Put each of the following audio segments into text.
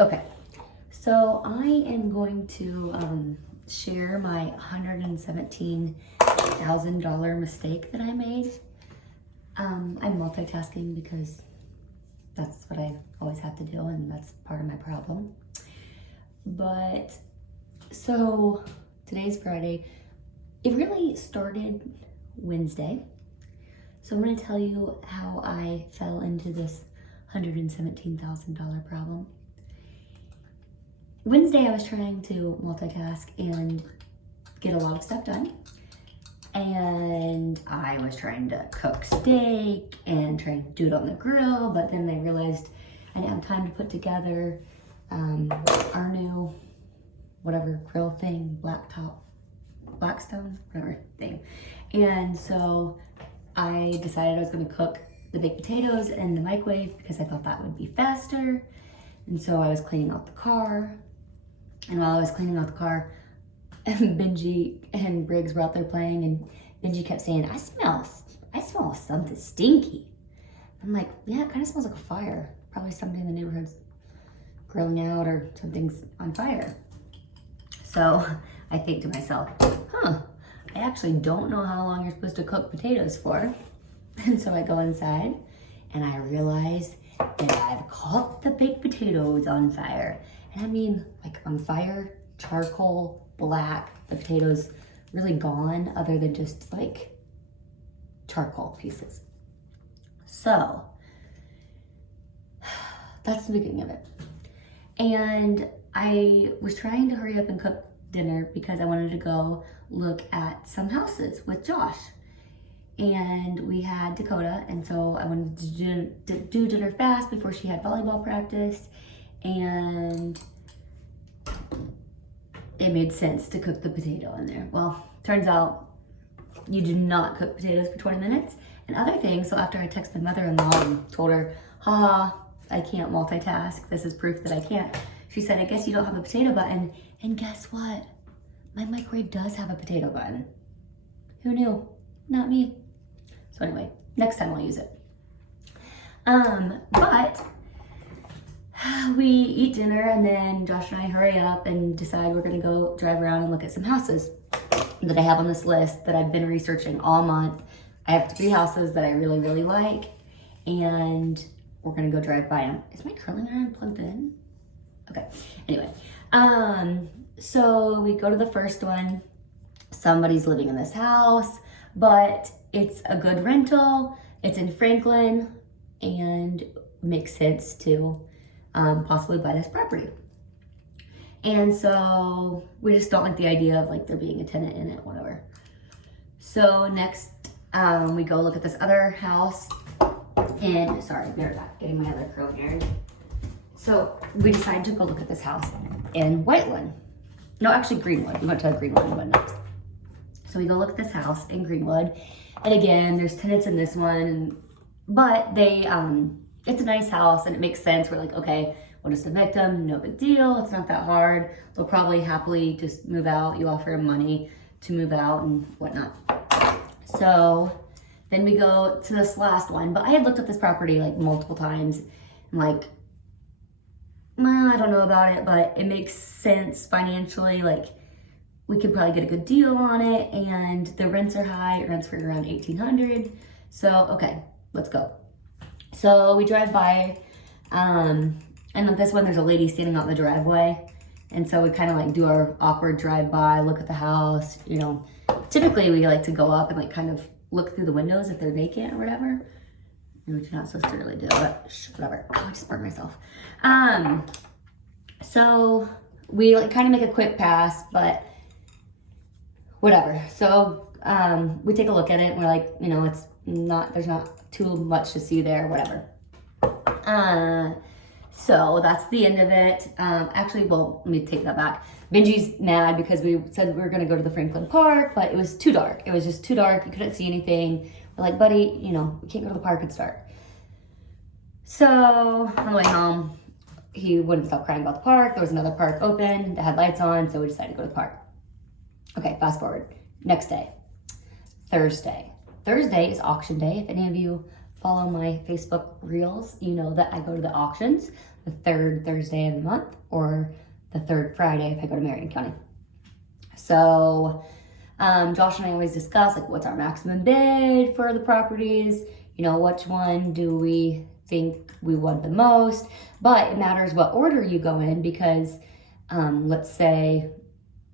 Okay, so I am going to share my $117,000 mistake that I made. I'm multitasking because that's what I always have to do, and that's part of my problem. But so today's Friday. It really started Wednesday. So I'm going to tell you how I fell into this $117,000 problem. Wednesday I was trying to multitask and get a lot of stuff done. And I was trying to cook steak and trying to do it on the grill, but then I realized I didn't have time to put together our new whatever grill thing, Blackstone, whatever thing. And so I decided I was going to cook the baked potatoes in the microwave because I thought that would be faster. And so I was cleaning out the car. And while I was cleaning out the car, Benji and Briggs were out there playing, and Benji kept saying, I smell something stinky. I'm like, yeah, it kind of smells like a fire. Probably somebody in the neighborhood's grilling out or something's on fire. So I think to myself, I actually don't know how long you're supposed to cook potatoes for. And so I go inside and I realize that I've caught the baked potatoes on fire. And I mean, like on fire, charcoal, black, the potatoes really gone other than just like charcoal pieces. So that's the beginning of it. And I was trying to hurry up and cook dinner because I wanted to go look at some houses with Josh. And we had Dakota, and so I wanted to do dinner fast before she had volleyball practice. And it made sense to cook the potato in there. Well, turns out you do not cook potatoes for 20 minutes and other things. So after I texted my mother-in-law and told her, I can't multitask. This is proof that I can't. She said, I guess you don't have a potato button. And guess what? My microwave does have a potato button. Who knew? Not me. So anyway, next time I'll use it. But we eat dinner and then Josh and I hurry up and decide we're gonna go drive around and look at some houses that I have on this list that I've been researching all month. I have 3 houses that I really, really like, and we're gonna go drive by them. Is my curling iron plugged in? Okay, anyway. So we go to the first one. Somebody's living in this house, but it's a good rental. It's in Franklin and makes sense to possibly buy this property. And so we just don't like the idea of like there being a tenant in it, whatever. So next we go look at this other house and sorry, they're not getting my other curling iron. So we decided to go look at this house in Whiteland. No, actually Greenwood. We went to Greenwood and went next. So we go look at this house in Greenwood. And again, there's tenants in this one, but they, it's a nice house and it makes sense. We're like, okay, we'll just evict them, no big deal. It's not that hard. They'll probably happily just move out. You offer them money to move out and whatnot. So then we go to this last one, but I had looked at this property like multiple times and like, well, I don't know about it, but it makes sense financially. Like we could probably get a good deal on it and the rents are high. It rents for around $1,800. So, okay, let's go. So we drive by, and on this one, there's a lady standing out in the driveway. And so we kind of like do our awkward drive by, look at the house, you know. Typically we like to go up and like kind of look through the windows if they're vacant or whatever. Which you're not supposed to really do, but whatever. Oh, I just burned myself. So we like kind of make a quick pass, but whatever. So we take a look at it and we're like, you know, there's not too much to see there, whatever. So that's the end of it. Actually, well, let me take that back. Benji's mad because we said we were gonna go to the Franklin Park, but it was too dark. It was just too dark. You couldn't see anything. We're like, buddy, you know, we can't go to the park, it's dark. So on the way home, he wouldn't stop crying about the park. There was another park open that had lights on, so we decided to go to the park. Okay, fast forward. Next day, Thursday. Thursday is auction day. If any of you follow my Facebook reels, you know that I go to the auctions the third Thursday of the month or the third Friday if I go to Marion County. So Josh and I always discuss like what's our maximum bid for the properties, you know, which one do we think we want the most, but it matters what order you go in because let's say,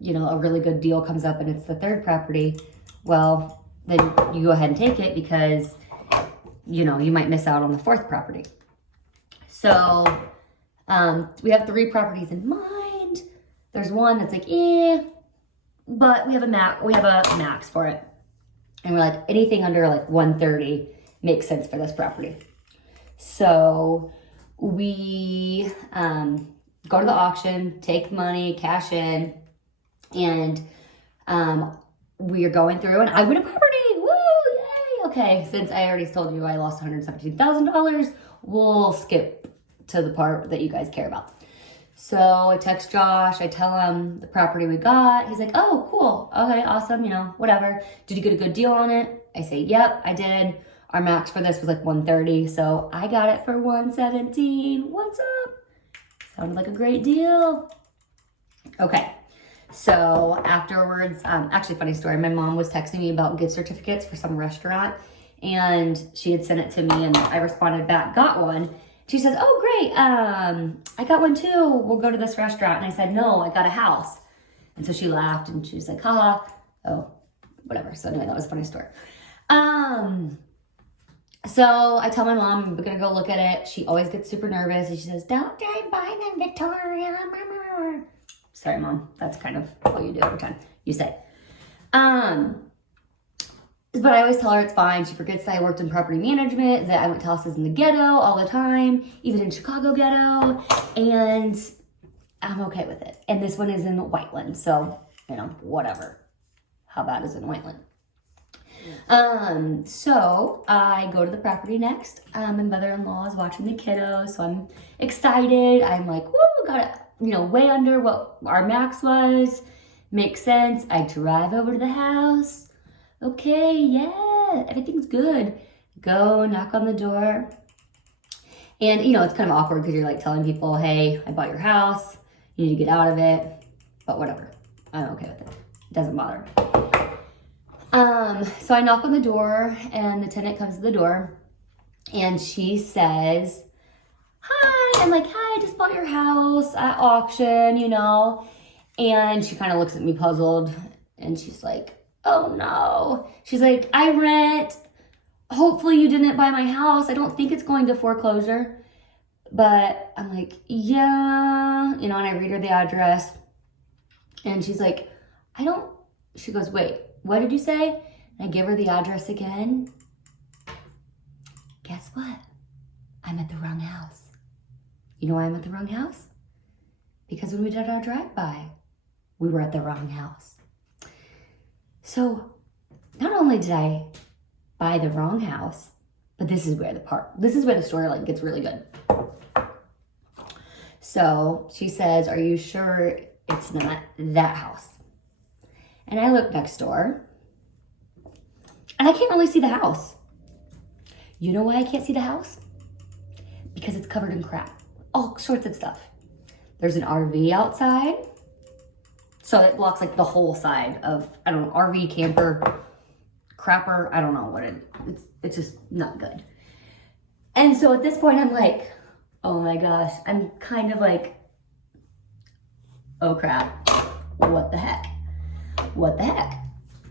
you know, a really good deal comes up and it's the third property, well, then you go ahead and take it because, you know, you might miss out on the fourth property. So we have 3 properties in mind. There's one that's like, but we have a max for it. And we're like, anything under like 130 makes sense for this property. So we go to the auction, take money, cash in, and we are going through and I win a property. Woo, yay. Okay, since I already told you I lost $117,000, we'll skip to the part that you guys care about. So I text Josh, I tell him the property we got. He's like, oh, cool. Okay, awesome, you know, whatever. Did you get a good deal on it? I say, yep, I did. Our max for this was like 130, so I got it for 117. What's up? Sounded like a great deal. Okay, so afterwards, actually funny story, my mom was texting me about gift certificates for some restaurant, and she had sent it to me, and I responded back, got one. She says, oh, great, I got one too. We'll go to this restaurant. And I said, no, I got a house. And so she laughed, and she was like, haha, oh, whatever. So anyway, that was a funny story. So I tell my mom, we're gonna go look at it. She always gets super nervous, and she says, don't drive by them, Victoria. Sorry, Mom, that's kind of what you do every time you say. But I always tell her it's fine. She forgets that I worked in property management, that I went to houses in the ghetto all the time, even in Chicago ghetto, and I'm okay with it. And this one is in Whiteland, so, you know, whatever. How bad is it in Whiteland? So I go to the property next. My mother-in-law is watching the kiddos, so I'm excited. I'm like, woo, got it, you know, way under what our max was. Makes sense. I drive over to the house. Okay, yeah, everything's good. Go knock on the door. And, you know, it's kind of awkward because you're like telling people, hey, I bought your house. You need to get out of it. But whatever. I'm okay with it. It doesn't bother me. So I knock on the door and the tenant comes to the door and she says, hi. I'm like, hi, I just bought your house at auction, you know. And she kind of looks at me puzzled and she's like, oh no. She's like, I rent. Hopefully you didn't buy my house. I don't think it's going to foreclosure. But I'm like, yeah. You know, and I read her the address. And she's like, she goes, wait, what did you say? And I give her the address again. Guess what? I'm at the wrong house. You know why I'm at the wrong house? Because when we did our drive-by, we were at the wrong house. So not only did I buy the wrong house, but this is where the story like gets really good. So she says, are you sure it's not that house? And I look next door and I can't really see the house. You know why I can't see the house? Because it's covered in crap, all sorts of stuff. There's an RV outside. So it blocks like the whole side of, I don't know, RV, camper, crapper, I don't know what it's just not good. And so at this point I'm like, oh my gosh, I'm kind of like, oh crap, what the heck?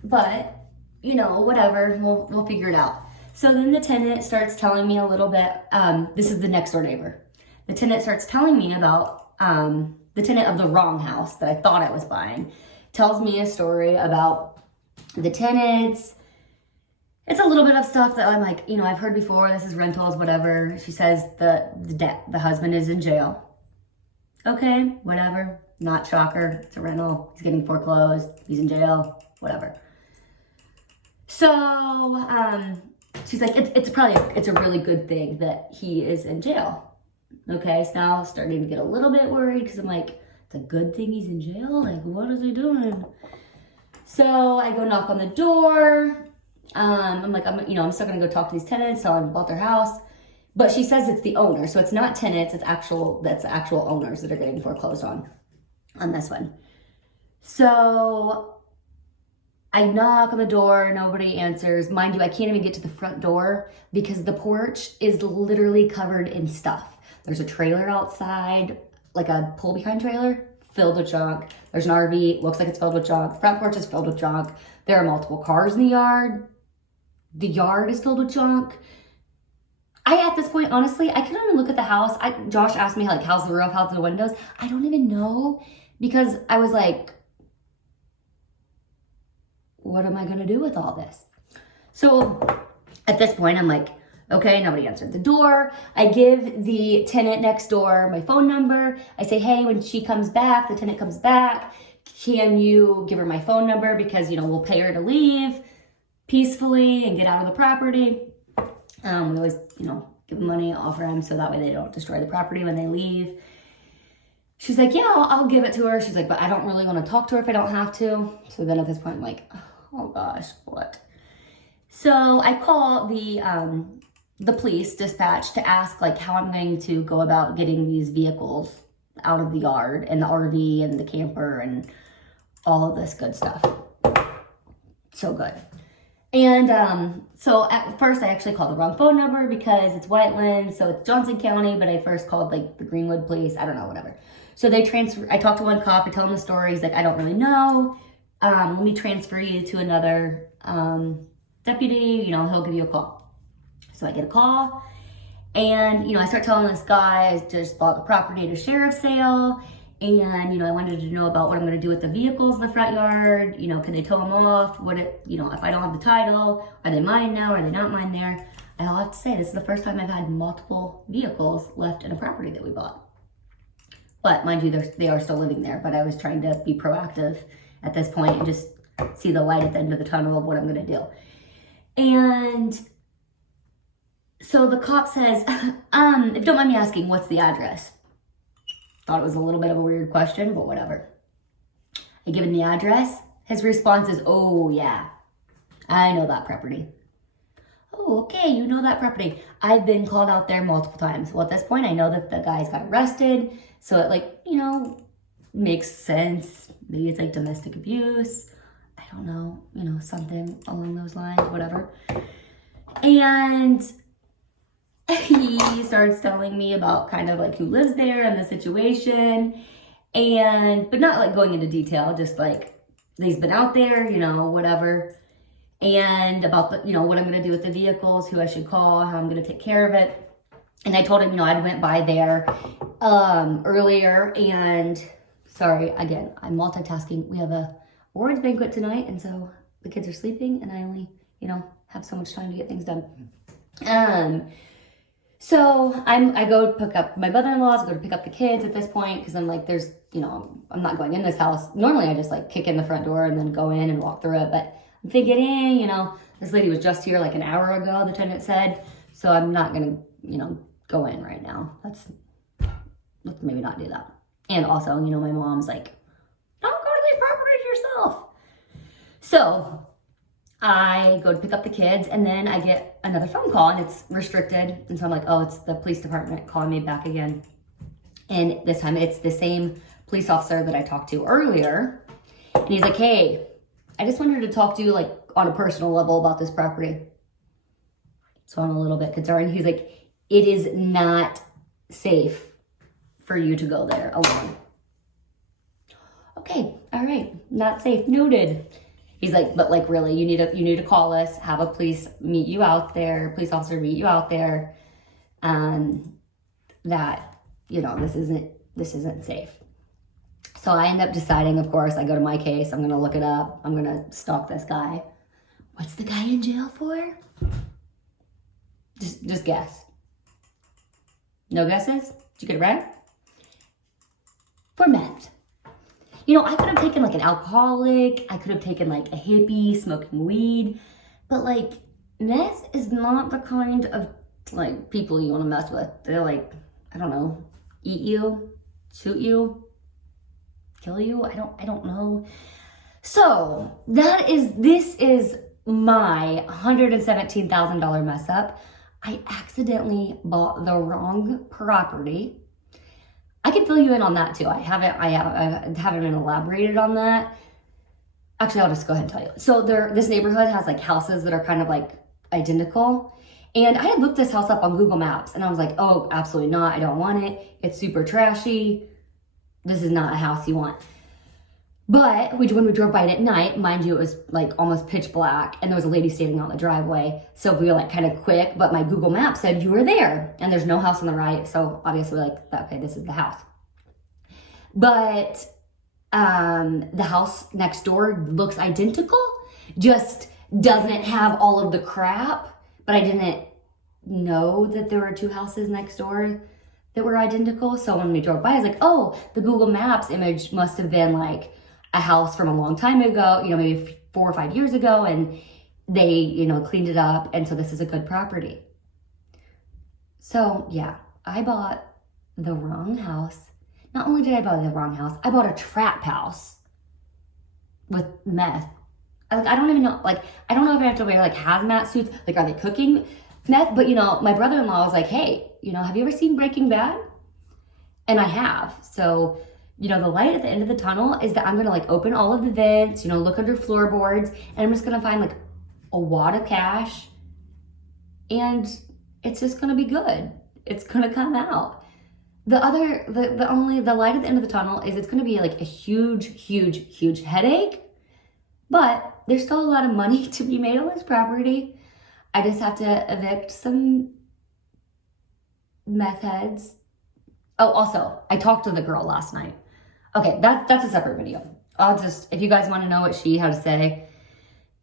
But, you know, whatever, we'll figure it out. So then the tenant starts telling me a little bit, this is the next door neighbor. The tenant starts telling me about, the tenant of the wrong house that I thought I was buying, tells me a story about the tenants. It's a little bit of stuff that I'm like, you know, I've heard before, this is rentals, whatever. She says the husband is in jail. Okay, whatever, not shocker, it's a rental, he's getting foreclosed, he's in jail, whatever. So, she's like, it's a really good thing that he is in jail. Okay, so now I'm starting to get a little bit worried because I'm like, it's a good thing he's in jail? Like, what is he doing? So I go knock on the door I'm like, I'm still gonna go talk to these tenants, tell them about their house. But she says it's the owner, so it's not tenants, that's actual owners that are getting foreclosed on this one. So I knock on the door, nobody answers. Mind you, I can't even get to the front door because the porch is literally covered in stuff. There's a trailer outside, like a pull behind trailer, filled with junk. There's an RV, looks like it's filled with junk. Front porch is filled with junk. There are multiple cars in the yard. The yard is filled with junk. At this point, honestly, I couldn't even look at the house. Josh asked me, like, how's the roof, how's the windows? I don't even know because I was like, what am I going to do with all this? So at this point, I'm like, okay, nobody answered the door. I give the tenant next door my phone number. I say, hey, when she comes back, the tenant comes back, can you give her my phone number? Because, we'll pay her to leave peacefully and get out of the property. We always, give them money, offer them so that way they don't destroy the property when they leave. She's like, yeah, I'll give it to her. She's like, but I don't really want to talk to her if I don't have to. So then at this point, I'm like, oh gosh, what? So I call the police dispatch to ask like how I'm going to go about getting these vehicles out of the yard and the RV and the camper and all of this good stuff. So good. And so at first I actually called the wrong phone number because it's Whiteland, so it's Johnson County, but I first called like the Greenwood police, I don't know, whatever. So I talked to one cop, I tell him the story, he's like, I don't really know. Let me transfer you to another deputy, he'll give you a call. So I get a call and, I start telling this guy, I just bought the property at a sheriff's sale. And, I wanted to know about what I'm going to do with the vehicles in the front yard. Can they tow them off? If I don't have the title, are they mine now? Are they not mine there? I'll have to say, this is the first time I've had multiple vehicles left in a property that we bought. But mind you, they are still living there. But I was trying to be proactive at this point and just see the light at the end of the tunnel of what I'm going to do. And so the cop says, if you don't mind me asking, what's the address? Thought it was a little bit of a weird question, but whatever. I give him the address. His response is, oh yeah, I know that property. Oh, okay, you know that property. I've been called out there multiple times. Well, at this point, I know that the guys got arrested. So it makes sense. Maybe it's like domestic abuse. I don't know, something along those lines, whatever. And he starts telling me about kind of like who lives there and the situation, but not like going into detail, just like he's been out there, whatever, and about what I'm going to do with the vehicles, who I should call, how I'm going to take care of it. And I told him, I went by there earlier, and sorry, again, I'm multitasking. We have a awards banquet tonight, and so the kids are sleeping, and I only, have so much time to get things done. So I go pick up my mother-in-law's, go to pick up the kids at this point, because I'm like, I'm not going in this house. Normally I just like kick in the front door and then go in and walk through it. But I'm thinking, this lady was just here like an hour ago, the tenant said. So I'm not going to, go in right now. Let's maybe not do that. And also, my mom's like, don't go to these properties yourself. So I go to pick up the kids, and then I get another phone call, and it's restricted. And so I'm like, oh, it's the police department calling me back again. And this time it's the same police officer that I talked to earlier. And he's like, hey, I just wanted to talk to you like on a personal level about this property. So I'm a little bit concerned. He's like, it is not safe for you to go there alone. Okay, all right, not safe, noted. He's like, but like really, you need to call us, have a police officer meet you out there, that, this isn't safe. So I end up deciding, of course, I go to my case, I'm gonna look it up, I'm gonna stalk this guy. What's the guy in jail for? Just guess. No guesses? Did you get it right? For meth. I could have taken like an alcoholic, I could have taken like a hippie smoking weed, but like meth is not the kind of like people you want to mess with. They're like, I don't know, eat you, shoot you, kill you. I don't know. So this is my $117,000 mess up, I accidentally bought the wrong property. I can fill you in on that too. I haven't been elaborated on that. Actually, I'll just go ahead and tell you. So this neighborhood has like houses that are kind of like identical. And I had looked this house up on Google Maps and I was like, oh, absolutely not. I don't want it. It's super trashy. This is not a house you want. But when we drove by it at night, mind you, it was like almost pitch black and there was a lady standing out in the driveway. So we were like kind of quick, but my Google Map said you were there and there's no house on the right. So obviously we're like, okay, this is the house. But the house next door looks identical, just doesn't have all of the crap. But I didn't know that there were two houses next door that were identical. So when we drove by, I was like, oh, the Google Maps image must have been like a house from a long time ago, maybe 4 or 5 years ago, and they, cleaned it up. And so this is a good property. So yeah, I bought the wrong house. Not only did I buy the wrong house, I bought a trap house with meth. I don't even know, I don't know if I have to wear like hazmat suits. Like, are they cooking meth? But my brother-in-law was like, hey, have you ever seen Breaking Bad? And I have. So, the light at the end of the tunnel is that I'm gonna like open all of the vents, look under floorboards, and I'm just gonna find like a wad of cash and it's just gonna be good. It's gonna come out. The light at the end of the tunnel is it's gonna be like a huge, huge, huge headache, but there's still a lot of money to be made on this property. I just have to evict some meth heads. Oh, also, I talked to the girl last night. Okay, that's a separate video. If you guys want to know what she had to say,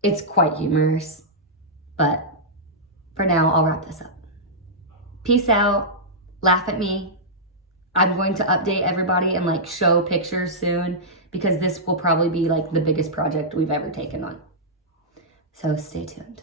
it's quite humorous. But for now, I'll wrap this up. Peace out. Laugh at me. I'm going to update everybody and like show pictures soon because this will probably be like the biggest project we've ever taken on. So stay tuned.